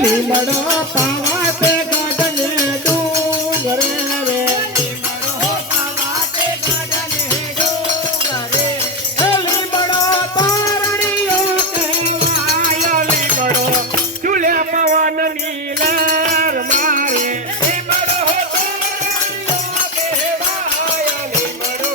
લીમડો પાવા તે ગઢને ડુંગરે રે લીમડો પાવા તે ગઢને ડુંગરે લીમડો તારણીઓ કહેવાય લીમડો ચૂલે પવન નીલર મારે લીમડો તારણીઓ કહેવાય લીમડો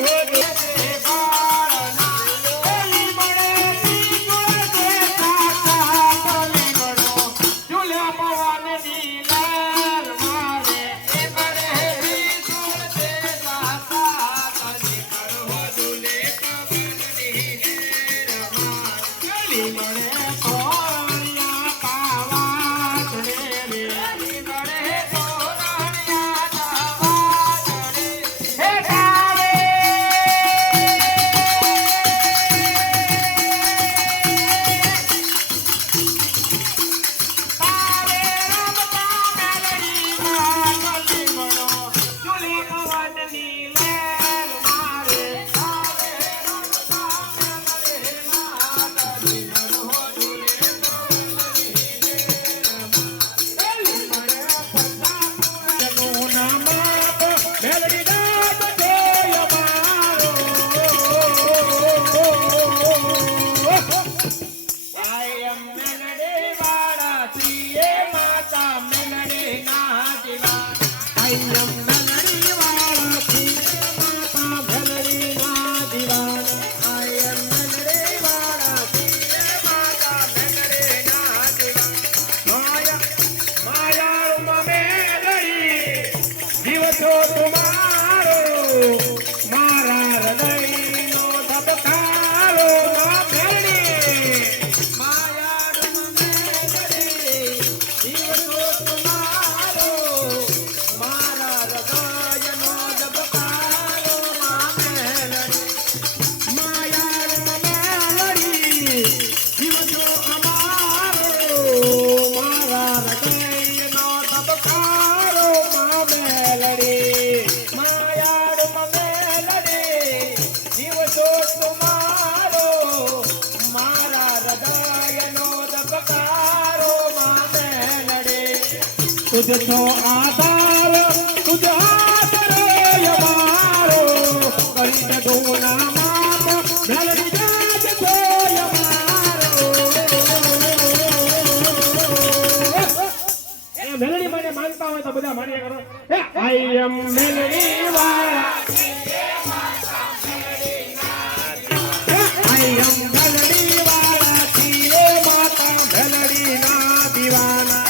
तुझको आधार तुझ आधार यमारो करी जगोना माप मेलडी जाज को यमारो ए मेलडी माने मानता હોય તો બધા માન્યા કરો એ આઈ એમ મેલડી વાળા આઈ એમ મેલડી વાળા તીએ માતા મેલડી ના દીવાના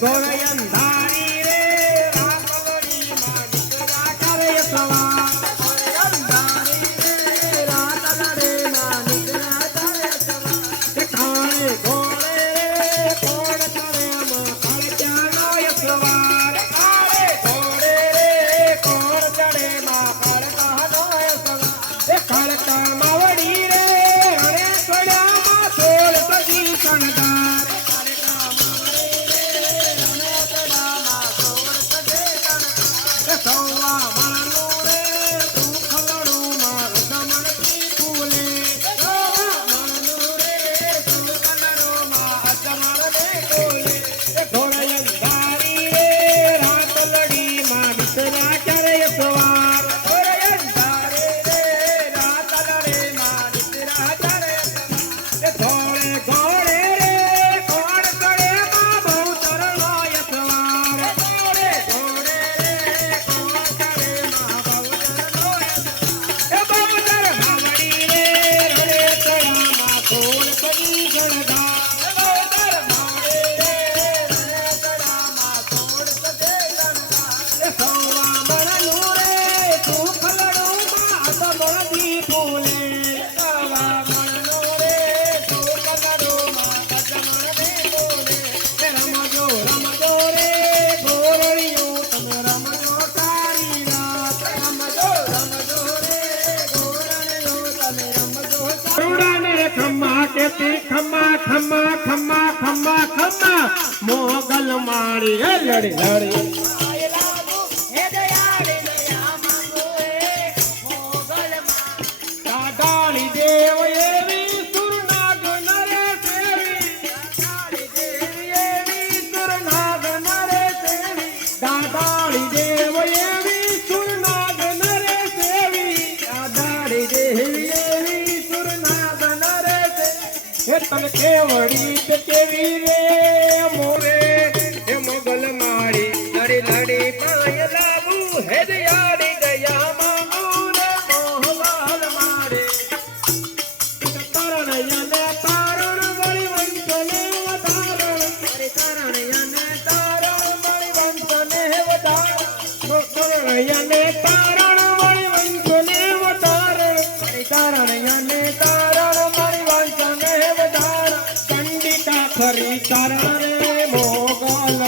ગોરયંધારી રે રાતલડી માં દીકરા કરે સવાર ગોરયંધારી રે રાતલડે માં દીકરા કરે સવાર કાળે ગોળે રે કોણ કરે માં ખળચાનો સવાર કાળે ગોળે રે કોણ ચડે માં ખળકાનો સવાર એ ખળકા માવડી રે રણે છોડ્યા માં છોડ સજી શણગાર મારી હે લડી લડી દાદાળી દેવ એવી સુરનાગ નરે સેવી દાદાળી દેવ એવી સુરનાગ નરે સેવી દાદાળી દેવ એવી સુરનાગ નરે સેવી દાદાળી દેવ એવી સુરનાગ નરે સેવી હે તન કેવડી તે કેવી રે મોરે હે મોગલ મારી લડી લડી પાય લાગુ હે દયાળી દયા માંગુ રે મોહલાલ મારે તરણયને તારણ વળી વંશને વધારણ તારે તરણયને તારણ વળી વંશને વધારણ તરણયને તારણ વળી વંશને વધારણ તારે તરણયને તારણ વળી વંશને વધારણ ચંડિકા ખરી તારણ રે મોગલ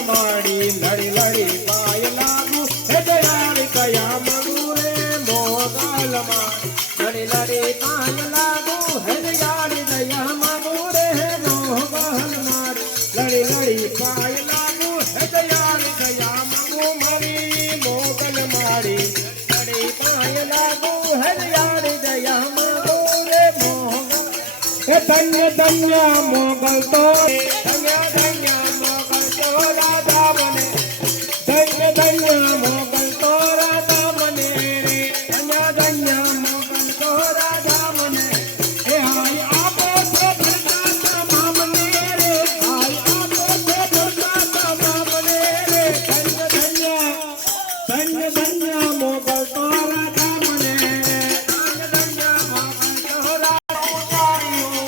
માડી લડી લડી પાય લાગુ હે દયાળી કયા માંગુ રે મોગલ માડી લડી લડી પાય લાગુ હે દયાળી દયા માંગુ રે મોગલ માડી લડી લડી પાય લાગુ હે દયાળી દયા માંગુ મારી મોગલ માડી લડી પાય લાગુ હે દયાળી દયા માંગુ રે મોગલ હે ધન્ય ધન્ય મોગલ તો ધન્ય ધન્ય મોગલ તો રાધા મને ધન્ય ધન્ય મોગલ તો રાધા મને રે ધન્ય ધન્ય મોગલ તો રાધા મને હે હાય આપો છો ભરતા તમામ મને રે હાય આપો છો ભરતા તમામ મને રે ધન્ય ધન્ય મોગલ તો રાધા મને ધન્ય ધન્ય મોગલ તો રાધા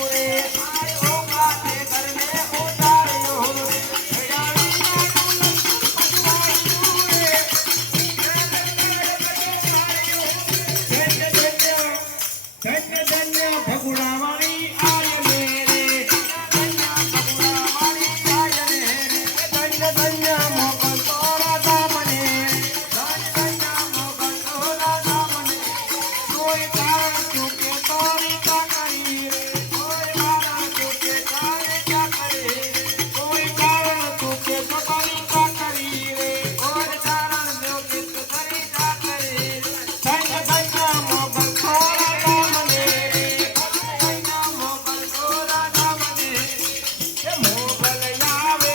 રે આયો ગાતે કરને ઉતાર્યો રે ધન્ય ધન્ય ભગુડાવાળી આય મેરે ધન્ય ભગુડાવાળી આય મેરે ધન્ય ધન્ય મોગલ તો રાધા મને ધન્ય ધન્ય મોગલ તો રાધા મને કોઈ કારણ ચૂકે તો રીતા કરી રે કોઈ કારણ ચૂકે તો રીતા કરી રે કોઈ કારણ ચૂકે તો રીતા કરી રે કોઈ કારણ ચૂકે તો રીતા કરી રે ધન્ય ધન્ય મોગલ તો રાધા મને ધન્ય મોગલ તો રાધા મને હે મોગલ આવે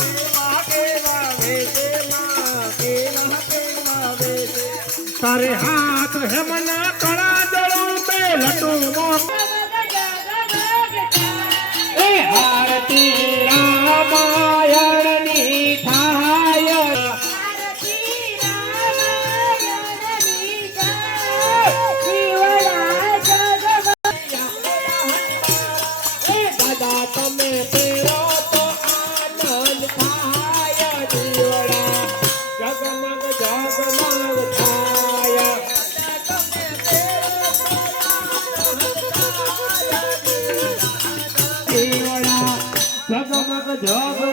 કેવા કેવા રે કેવા કેવા કેવા રે મોગલ તારે હાથ હેમના કળા જળું તે લટુ મોં એ આરતી રામાયણની થાય દાદા તમે તેરો તો આનંદ થાય જીવડા જગમગ જગમગ થાય જીવડા જગમગ જગમગ